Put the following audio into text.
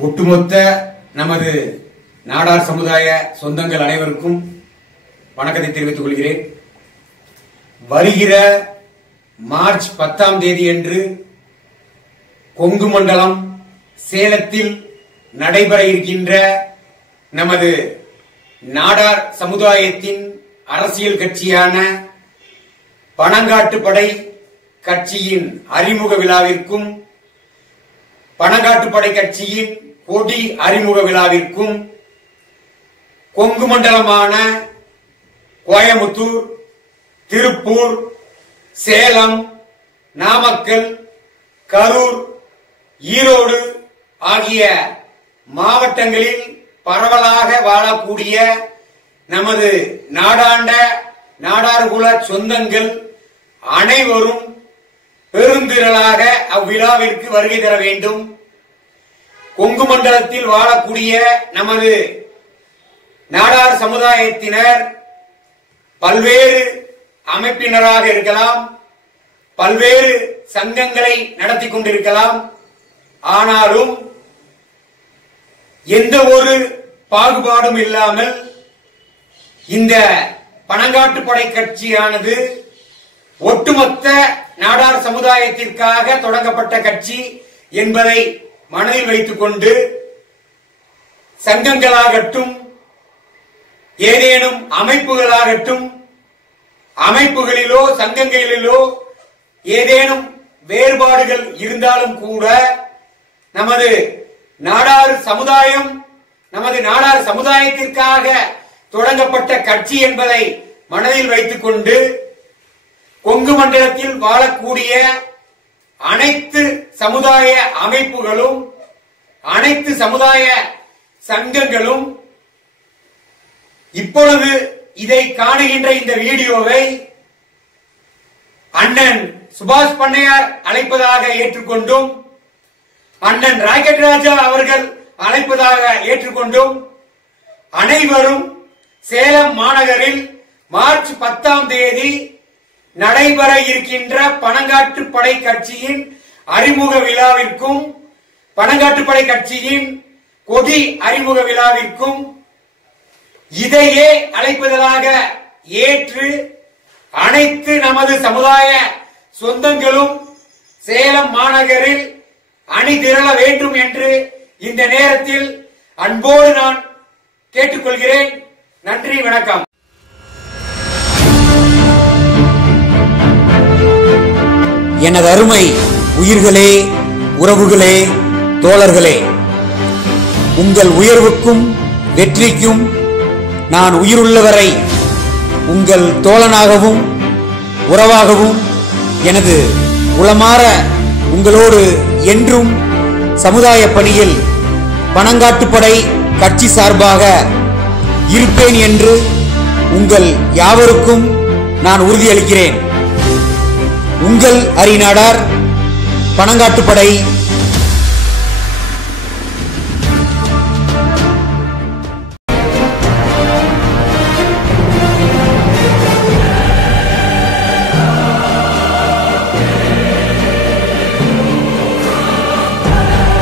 ஒட்டுமொத்த நமது நாடார் சமுதாய சொந்தங்கள் அனைவருக்கும் வணக்கத்தை தெரிவித்துக் கொள்கிறேன். வருகிற மார்ச் பத்தாம் தேதியன்று கொங்கு மண்டலம் சேலத்தில் நடைபெற இருக்கின்ற நமது நாடார் சமுதாயத்தின் அரசியல் கட்சியான பனங்காட்டுப்படை கட்சியின் அறிமுக விழாவிற்கும் பனங்காட்டுப்படை கட்சியின் கொடி அறிமுக விழாவிற்கும் கொங்கு மண்டலமான கோயமுத்தூர் திருப்பூர் சேலம் நாமக்கல் கரூர் ஈரோடு ஆகிய மாவட்டங்களில் பரவலாக வாழக்கூடிய நமது நாடாண்ட நாடார்குல சொந்தங்கள் அனைவரும் பெருந்திரளாக அவ்விழாவிற்கு வருகை தர வேண்டும். கொங்கு மண்டலத்தில் வாழக்கூடிய நமது நாடார் சமுதாயத்தினர் பல்வேறு அமைப்பினராக இருக்கலாம் பல்வேறு சங்கங்களை நடத்தி கொண்டிருக்கலாம். ஆனாலும் எந்த ஒரு பாகுபாடும் இல்லாமல் இந்த பனங்காட்டுப்படை கட்சியானது ஒட்டுமொத்த நாடார் சமுதாயத்திற்காக தொடங்கப்பட்ட கட்சி என்பதை மனதில் வைத்துக் கொண்டு சங்கங்களாகட்டும் ஏதேனும் அமைப்புகளாகட்டும் அமைப்புகளிலோ சங்கங்களிலோ ஏதேனும் வேறுபாடுகள் இருந்தாலும் கூட நமது நாடார் சமுதாயம் நமது நாடார் சமுதாயத்திற்காக தொடங்கப்பட்ட கட்சி என்பதை மனதில் வைத்துக் கொண்டு கொங்கு மண்டலத்தில் வாழக்கூடிய அனைத்து சமுதாய அமைப்புகளும் அனைத்து சமுதாய சங்கங்களும் இப்பொழுது இதை காணுகின்ற இந்த வீடியோவை அண்ணன் சுபாஷ் பண்ணையார் அழைப்பதாக ஏற்றுக்கொண்டும் அண்ணன் ராக்கெட் ராஜா அவர்கள் அழைப்பதாக ஏற்றுக்கொண்டும் அனைவரும் சேலம் மாநகரில் மார்ச் பத்தாம் தேதி நடைபெற இருக்கின்ற பனங்காட்டு படை கட்சியின் அறிமுக விழாவிற்கும் பனங்காட்டு படை கட்சியின் கொடி அறிமுக விழாவிற்கும் இதையே அழைப்பதாக ஏற்று அனைத்து நமது சமுதாய சொந்தங்களும் சேலம் மாநகரில் அணி திரள வேண்டும் என்று இந்த நேரத்தில் அன்போடு நான் கேட்டுக்கொள்கிறேன். நன்றி வணக்கம். எனது அருமை உயிர்களே உறவுகளே தோழர்களே உங்கள் உயர்வுக்கும் வெற்றிக்கும் நான் உயிருள்ளவரை உங்கள் தோழனாகவும் உறவாகவும் எனது உளமாற உங்களோடு என்றும் சமுதாய பணியில் பணங்காட்டுப்படை கட்சி சார்பாக இருப்பேன் என்று உங்கள் யாவருக்கும் நான் உறுதியளிக்கிறேன். உங்கள் அரிநாடார் பனங்காட்டுப்படை